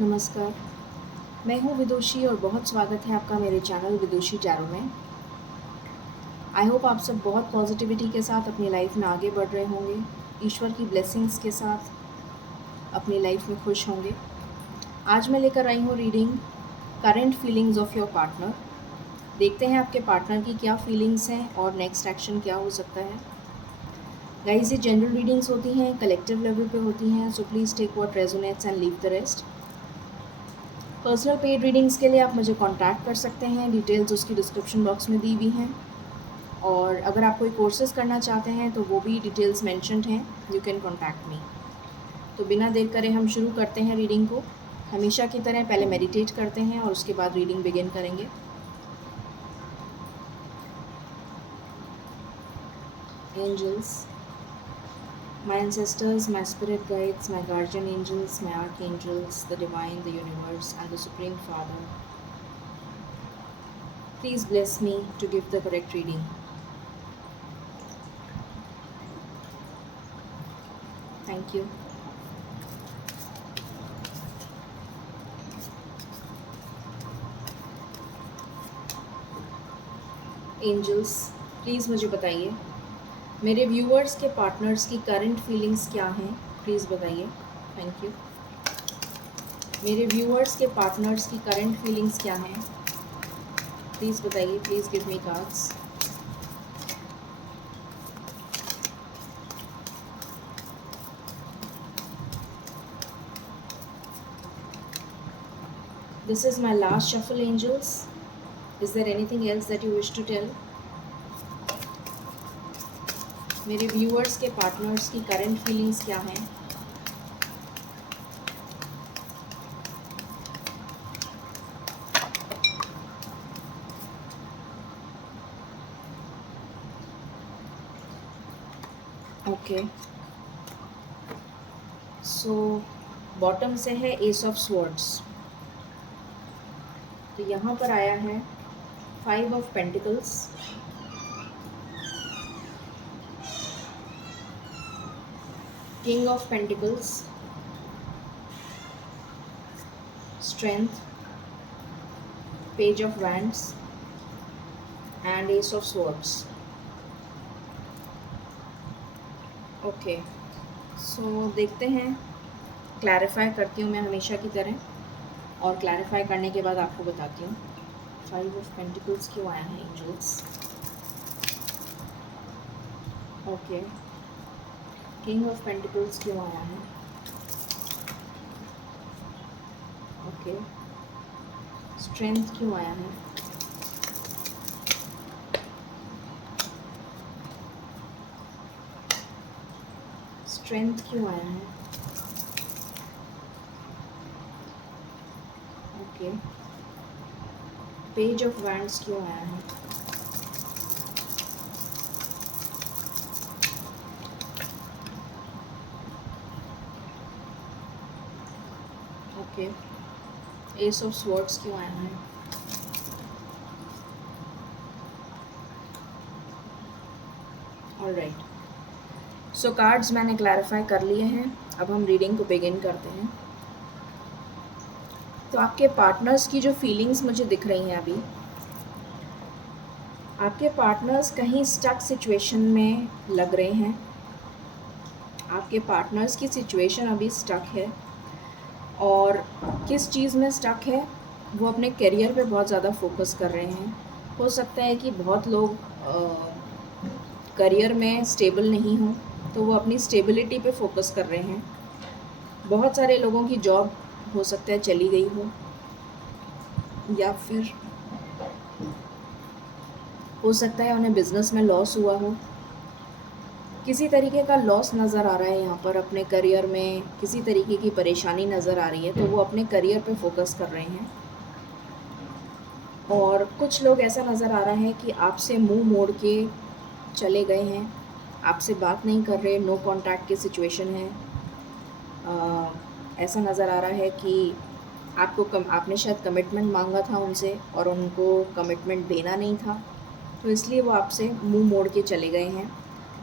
नमस्कार, मैं हूँ विदुषी और बहुत स्वागत है आपका मेरे चैनल विदुषी टैरो में। आई होप आप सब बहुत पॉजिटिविटी के साथ अपनी लाइफ में आगे बढ़ रहे होंगे, ईश्वर की ब्लेसिंग्स के साथ अपनी लाइफ में खुश होंगे। आज मैं लेकर आई हूँ reading current feelings of your partner. देखते हैं आपके पार्टनर की क्या फीलिंग्स हैं और नेक्स्ट एक्शन क्या हो सकता है। गाइस, ये जनरल रीडिंग्स होती हैं, कलेक्टिव लेवल पे होती हैं, so please take what resonates and leave the rest. Personal paid readings के लिए आप मुझे कांटेक्ट कर सकते हैं, डिटेल्स उसकी डिस्क्रिप्शन बॉक्स में दी हुई हैं। और अगर आप कोई कोर्सेज़ करना चाहते हैं तो वो भी डिटेल्स मेंशन्ड हैं, यू कैन कांटेक्ट मी। तो बिना देर करे हम शुरू करते हैं रीडिंग को। हमेशा की तरह पहले मेडिटेट करते हैं और उसके बाद रीडिंग बिगिन करेंगे। Angels, my ancestors, my spirit guides, my guardian angels, my archangels, the divine, the universe, and the Supreme Father, please bless me to give the correct reading. Thank you. Angels, please मुझे बताइए मेरे viewers के partners की current feelings क्या हैं, please बताइए। Thank you. मेरे viewers के पार्टनर्स की करंट फीलिंग्स क्या हैं, प्लीज़ बताइए। Please give me cards. This is my last shuffle, angels. Is there anything else that you wish to tell? मेरे व्यूअर्स के पार्टनर्स की करंट फीलिंग्स क्या हैं? ओके, सो बॉटम से है एस ऑफ स्वॉर्ड्स। तो यहाँ पर आया है 5 of pentacles, king of pentacles, strength, page of wands and ace of swords. Okay, so देखते हैं, क्लैरिफाई करती हूँ मैं हमेशा की तरह, और क्लैरिफाई करने के बाद आपको बताती हूँ 5 ऑफ पेंटिकल्स क्यों आया है angels. Okay, king of pentacles क्यों आया है। ओके, स्ट्रेंथ क्यों आया है। स्ट्रेंथ क्यों आया है। ओके, पेज ऑफ वैंड्स क्यों आया है। ओके, एस ऑफ स्वॉर्ड्स क्यों आया है। ऑलराइट, सो कार्ड्स मैंने क्लैरिफाई कर लिए हैं। अब हम रीडिंग को बिगिन करते हैं। तो आपके पार्टनर्स की जो फीलिंग्स मुझे दिख रही हैं अभी, आपके पार्टनर्स कहीं स्टक सिचुएशन में लग रहे हैं। आपके पार्टनर्स की सिचुएशन अभी स्टक है, और किस चीज़ में स्टक है, वो अपने करियर पे बहुत ज़्यादा फोकस कर रहे हैं। हो सकता है कि बहुत लोग करियर में स्टेबल नहीं हों, तो वो अपनी स्टेबिलिटी पे फोकस कर रहे हैं। बहुत सारे लोगों की जॉब हो सकता है चली गई हो, या फिर हो सकता है उन्हें बिज़नेस में लॉस हुआ हो। किसी तरीके का लॉस नज़र आ रहा है यहाँ पर, अपने करियर में किसी तरीके की परेशानी नज़र आ रही है, तो वो अपने करियर पे फोकस कर रहे हैं। और कुछ लोग ऐसा नज़र आ रहा है कि आपसे मुंह मोड़ के चले गए हैं, आपसे बात नहीं कर रहे, नो कांटेक्ट की सिचुएशन है। ऐसा नज़र आ रहा है कि आपने शायद कमिटमेंट मांगा था उनसे और उनको कमिटमेंट देना नहीं था, तो इसलिए वो आपसे मुंह मोड़ के चले गए हैं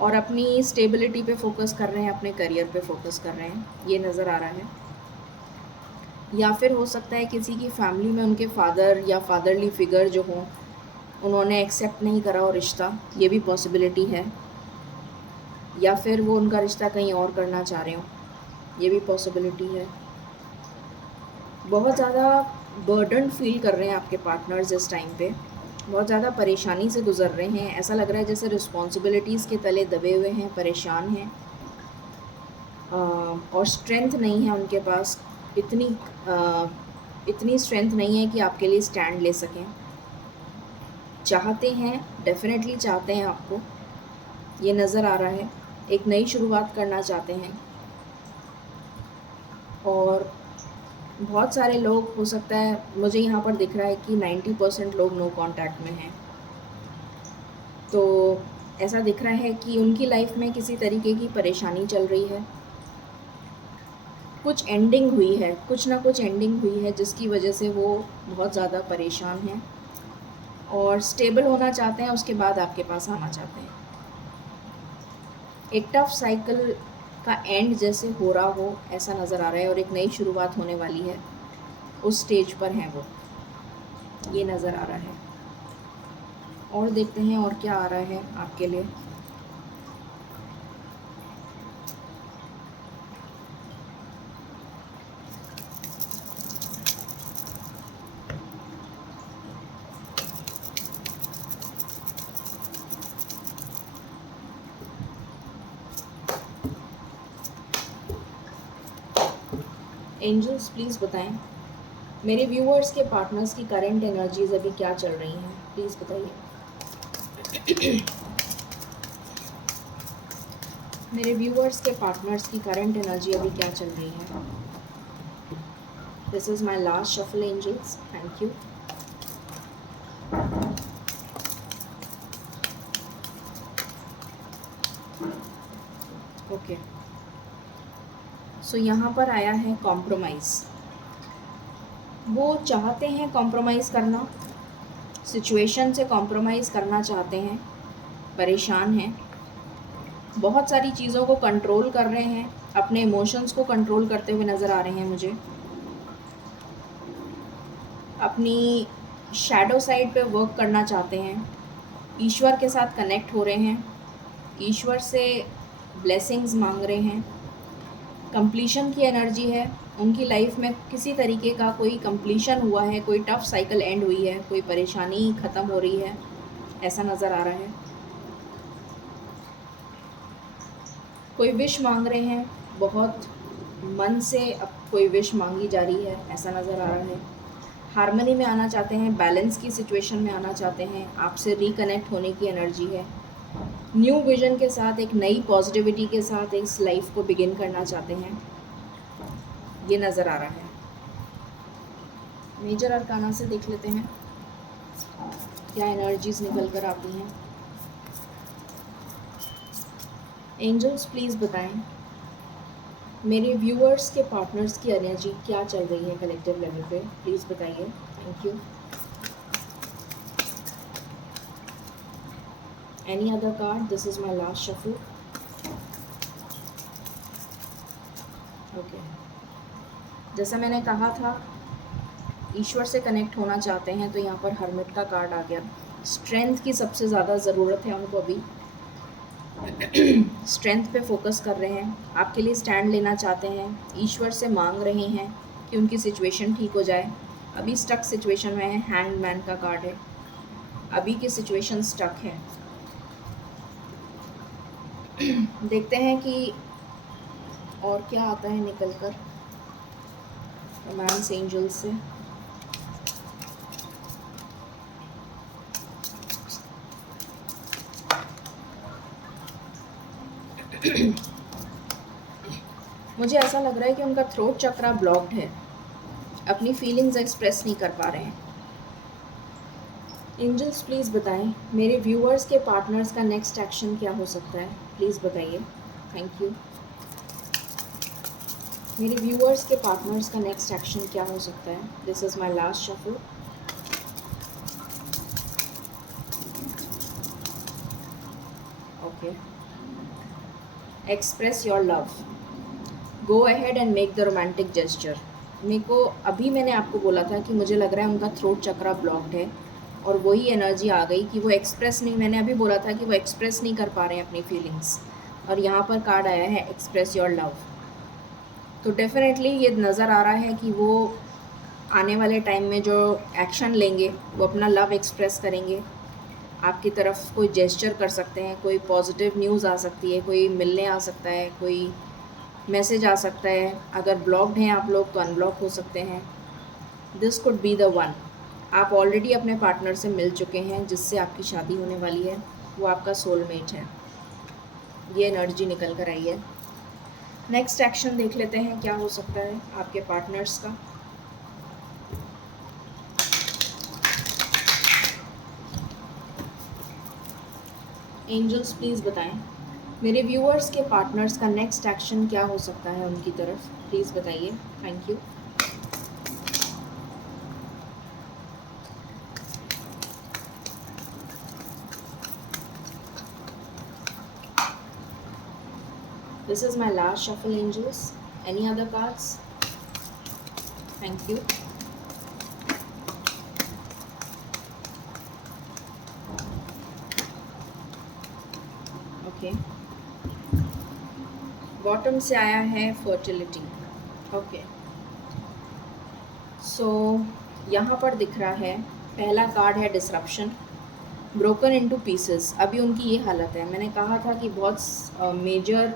और अपनी स्टेबिलिटी पे फोकस कर रहे हैं, अपने करियर पे फोकस कर रहे हैं, ये नज़र आ रहा है। या फिर हो सकता है किसी की फैमिली में उनके फादर या फादरली फिगर जो हों, उन्होंने एक्सेप्ट नहीं करा हो रिश्ता, ये भी पॉसिबिलिटी है। या फिर वो उनका रिश्ता कहीं और करना चाह रहे हों, ये भी पॉसिबिलिटी है। बहुत ज़्यादा बर्डन फील कर रहे हैं आपके पार्टनर्स इस टाइम पे, बहुत ज़्यादा परेशानी से गुजर रहे हैं। ऐसा लग रहा है जैसे रिस्पॉन्सिबिलिटीज़ के तले दबे हुए हैं, परेशान हैं, और स्ट्रेंथ नहीं है उनके पास। इतनी इतनी स्ट्रेंथ नहीं है कि आपके लिए स्टैंड ले सकें। चाहते हैं, डेफिनेटली चाहते हैं आपको, ये नज़र आ रहा है। एक नई शुरुआत करना चाहते हैं। और बहुत सारे लोग, हो सकता है, मुझे यहाँ पर दिख रहा है कि 90% लोग नो कांटेक्ट में हैं। तो ऐसा दिख रहा है कि उनकी लाइफ में किसी तरीके की परेशानी चल रही है, कुछ एंडिंग हुई है, कुछ ना कुछ एंडिंग हुई है जिसकी वजह से वो बहुत ज़्यादा परेशान हैं और स्टेबल होना चाहते हैं, उसके बाद आपके पास आना चाहते हैं। एक टफ साइकिल का एंड जैसे हो रहा हो ऐसा नज़र आ रहा है और एक नई शुरुआत होने वाली है, उस स्टेज पर हैं वो, ये नज़र आ रहा है। और देखते हैं और क्या आ रहा है आपके लिए। एंजल्स प्लीज़ बताएं मेरे व्यूअर्स के पार्टनर्स की करंट एनर्जीज अभी क्या चल रही हैं, प्लीज़ बताइए। मेरे व्यूअर्स के पार्टनर्स की करंट एनर्जी अभी क्या चल रही है। This is my last shuffle angels, thank you. Okay, so यहाँ पर आया है कॉम्प्रोमाइज़। वो चाहते हैं कॉम्प्रोमाइज़ करना, सिचुएशन से कॉम्प्रोमाइज़ करना चाहते हैं, परेशान हैं, बहुत सारी चीज़ों को कंट्रोल कर रहे हैं, अपने इमोशंस को कंट्रोल करते हुए नज़र आ रहे हैं मुझे। अपनी शैडो साइड पे वर्क करना चाहते हैं, ईश्वर के साथ कनेक्ट हो रहे हैं, ईश्वर से ब्लेसिंग्स मांग रहे हैं। कंप्लीशन की एनर्जी है उनकी लाइफ में, किसी तरीके का कोई कंप्लीशन हुआ है, कोई टफ साइकिल एंड हुई है, कोई परेशानी ख़त्म हो रही है, ऐसा नज़र आ रहा है। कोई विश मांग रहे हैं, बहुत मन से अब कोई विश मांगी जा रही है, ऐसा नज़र आ रहा है। हार्मनी में आना चाहते हैं, बैलेंस की सिचुएशन में आना चाहते हैं, आपसे रिकनेक्ट होने की एनर्जी है। न्यू विजन के साथ, एक नई पॉजिटिविटी के साथ इस लाइफ को बिगिन करना चाहते हैं, ये नज़र आ रहा है। मेजर अरकाना से देख लेते हैं क्या एनर्जीज निकल कर आती हैं। एंजल्स प्लीज़ बताएं मेरे व्यूअर्स के पार्टनर्स की एनर्जी क्या चल रही है कलेक्टिव लेवल पे, प्लीज़ बताइए, thank you. Any other card, this is my last shuffle. Okay, जैसा मैंने कहा था, ईश्वर से कनेक्ट होना चाहते हैं, तो यहाँ पर हर्मिट का कार्ड आ गया। स्ट्रेंथ की सबसे ज़्यादा ज़रूरत है उनको अभी, स्ट्रेंथ पे फोकस कर रहे हैं, आपके लिए स्टैंड लेना चाहते हैं, ईश्वर से मांग रहे हैं कि उनकी सिचुएशन ठीक हो जाए। अभी स्टक सिचुएशन में है, हैंग्ड मैन का कार्ड है, अभी की सिचुएशन स्टक है। देखते हैं कि और क्या आता है निकल कर रोमांस एंजल से। मुझे ऐसा लग रहा है कि उनका थ्रोट चक्रा ब्लॉक्ड है, अपनी फीलिंग्स एक्सप्रेस नहीं कर पा रहे हैं। एंजल्स प्लीज़ बताएं मेरे व्यूअर्स के पार्टनर्स का नेक्स्ट एक्शन क्या हो सकता है, प्लीज़ बताइए, थैंक यू। मेरे व्यूअर्स के पार्टनर्स का नेक्स्ट एक्शन क्या हो सकता है, this is my last shuffle. Okay, express your love, go ahead and make the romantic gesture. मेरे को अभी मैंने आपको बोला था कि मुझे लग रहा है उनका थ्रोट चक्रा ब्लॉक्ड है, और वही एनर्जी आ गई कि वो एक्सप्रेस नहीं, मैंने अभी बोला था कि वो एक्सप्रेस नहीं कर पा रहे हैं अपनी फीलिंग्स, और यहाँ पर कार्ड आया है एक्सप्रेस योर लव। तो डेफिनेटली ये नज़र आ रहा है कि वो आने वाले टाइम में जो एक्शन लेंगे वो अपना लव एक्सप्रेस करेंगे, आपकी तरफ कोई जेस्चर कर सकते हैं, कोई पॉजिटिव न्यूज़ आ सकती है, कोई मिलने आ सकता है, कोई मैसेज आ सकता है। अगर ब्लॉक्ड हैं आप लोग तो अनब्लॉक हो सकते हैं। This could be the one. आप ऑलरेडी अपने पार्टनर से मिल चुके हैं जिससे आपकी शादी होने वाली है, वो आपका सोलमेट है। ये एनर्जी निकल कर आई है। नेक्स्ट एक्शन देख लेते हैं क्या हो सकता है आपके पार्टनर्स का। एंजल्स प्लीज़ बताएं मेरे व्यूअर्स के पार्टनर्स का नेक्स्ट एक्शन क्या हो सकता है उनकी तरफ, प्लीज़ बताइए। Thank you. This is my last shuffle, angels. Any other cards? Thank you. Okay. Bottom से आया है फर्टिलिटी। ओके, सो यहाँ पर दिख रहा है पहला कार्ड है डिसरप्शन, ब्रोकन इनटू पीसेस। अभी उनकी ये हालत है, मैंने कहा था कि बहुत मेजर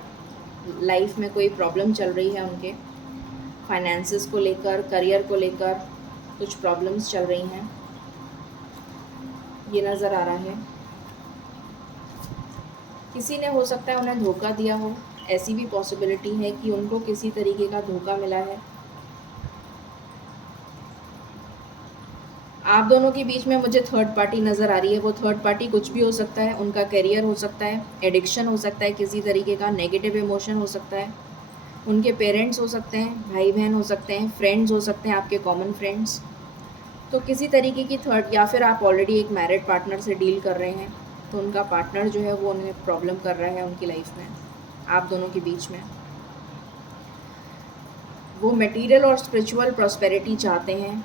लाइफ में कोई प्रॉब्लम चल रही है उनके, फाइनेंसेस को लेकर, करियर को लेकर कुछ प्रॉब्लम्स चल रही हैं, ये नज़र आ रहा है। किसी ने हो सकता है उन्हें धोखा दिया हो, ऐसी भी पॉसिबिलिटी है कि उनको किसी तरीके का धोखा मिला है। आप दोनों के बीच में मुझे थर्ड पार्टी नज़र आ रही है। वो थर्ड पार्टी कुछ भी हो सकता है, उनका करियर हो सकता है, एडिक्शन हो सकता है, किसी तरीके का नेगेटिव इमोशन हो सकता है, उनके पेरेंट्स हो सकते हैं, भाई बहन हो सकते हैं, फ्रेंड्स हो सकते हैं, आपके कॉमन फ्रेंड्स। तो किसी तरीके की थर्ड, या फिर आप ऑलरेडी एक मैरिड पार्टनर से डील कर रहे हैं तो उनका पार्टनर जो है वो उन्हें प्रॉब्लम कर रहा है उनकी लाइफ में, आप दोनों के बीच में। वो मटेरियल और स्पिरिचुअल प्रॉस्पेरिटी चाहते हैं,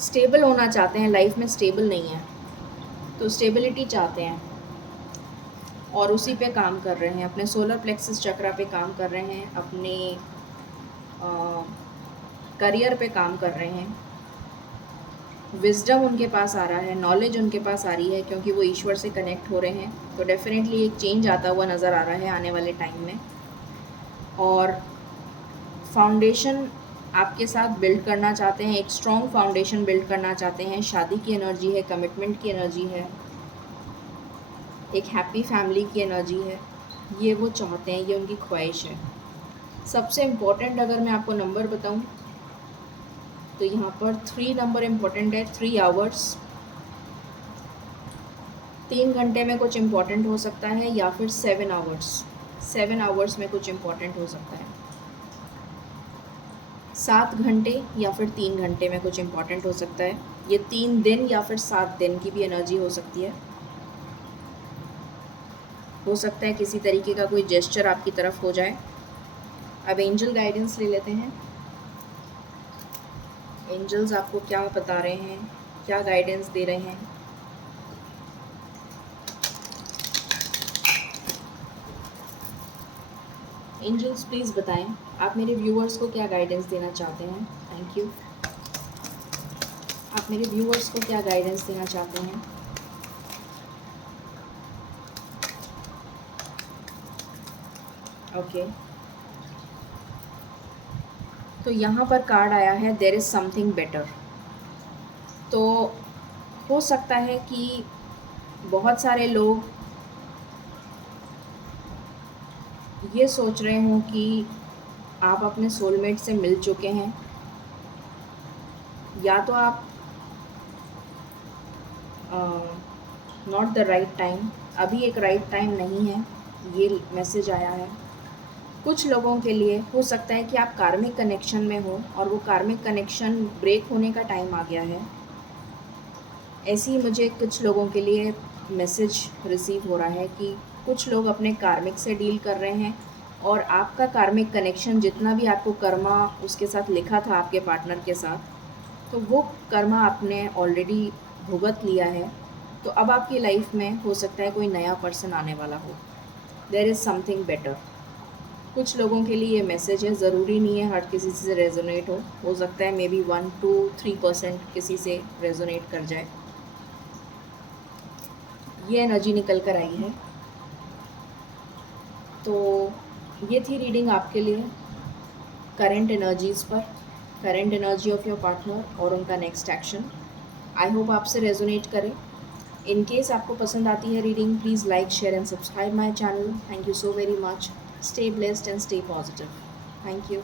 स्टेबल होना चाहते हैं, लाइफ में स्टेबल नहीं है तो स्टेबिलिटी चाहते हैं, और उसी पे काम कर रहे हैं, अपने सोलर प्लेक्सस चक्रा पे काम कर रहे हैं, अपने करियर पे काम कर रहे हैं। विजडम उनके पास आ रहा है, नॉलेज उनके पास आ रही है क्योंकि वो ईश्वर से कनेक्ट हो रहे हैं, तो डेफिनेटली एक चेंज आता हुआ नज़र आ रहा है आने वाले टाइम में। और फाउंडेशन आपके साथ बिल्ड करना चाहते हैं, एक स्ट्रॉन्ग फाउंडेशन बिल्ड करना चाहते हैं। शादी की एनर्जी है, कमिटमेंट की एनर्जी है, एक हैप्पी फैमिली की एनर्जी है, ये वो चाहते हैं, ये उनकी ख्वाहिश है। सबसे इम्पोर्टेंट अगर मैं आपको नंबर बताऊं तो यहाँ पर 3 नंबर इम्पोर्टेंट है। 3 आवर्स, 3 घंटे में कुछ इम्पोर्टेंट हो सकता है, या फिर 7 आवर्स, 7 आवर्स में कुछ इम्पोर्टेंट हो सकता है। 7 घंटे या फिर 3 घंटे में कुछ इम्पोर्टेंट हो सकता है। ये 3 दिन या फिर 7 दिन की भी एनर्जी हो सकती है। हो सकता है किसी तरीके का कोई जेस्चर आपकी तरफ हो जाए। अब एंजल गाइडेंस ले लेते हैं। एंजल्स आपको क्या बता रहे हैं, क्या गाइडेंस दे रहे हैं। एंजल्स प्लीज़ बताएं आप मेरे व्यूअर्स को क्या गाइडेंस देना चाहते हैं। Thank you. आप मेरे व्यूअर्स को क्या गाइडेंस देना चाहते हैं। ओके, तो यहाँ पर कार्ड आया है देयर इज़ समथिंग बेटर। तो हो सकता है कि बहुत सारे लोग ये सोच रहे हों कि आप अपने सोलमेट से मिल चुके हैं, या तो आप नॉट द राइट टाइम, अभी एक राइट टाइम नहीं है, ये मैसेज आया है। कुछ लोगों के लिए हो सकता है कि आप कार्मिक कनेक्शन में हो और वो कार्मिक कनेक्शन ब्रेक होने का टाइम आ गया है। ऐसे ही मुझे कुछ लोगों के लिए मैसेज रिसीव हो रहा है कि कुछ लोग अपने कार्मिक से डील कर रहे हैं और आपका कार्मिक कनेक्शन जितना भी आपको कर्मा उसके साथ लिखा था आपके पार्टनर के साथ, तो वो कर्मा आपने ऑलरेडी भुगत लिया है। तो अब आपकी लाइफ में हो सकता है कोई नया पर्सन आने वाला हो। There is something better. कुछ लोगों के लिए ये मैसेज है, ज़रूरी नहीं है हर किसी से रेजोनेट हो सकता है मे बी 1 to 3% किसी से रेजोनेट कर जाए। ये एनर्जी निकल कर आई है। तो ये थी रीडिंग आपके लिए करंट एनर्जीज़ पर, current energy of your partner और उनका नेक्स्ट एक्शन। आई होप आपसे रेजोनेट करें। इन केस आपको पसंद आती है reading, please like share and subscribe my channel. Thank you so very much. Stay blessed and stay positive. Thank you.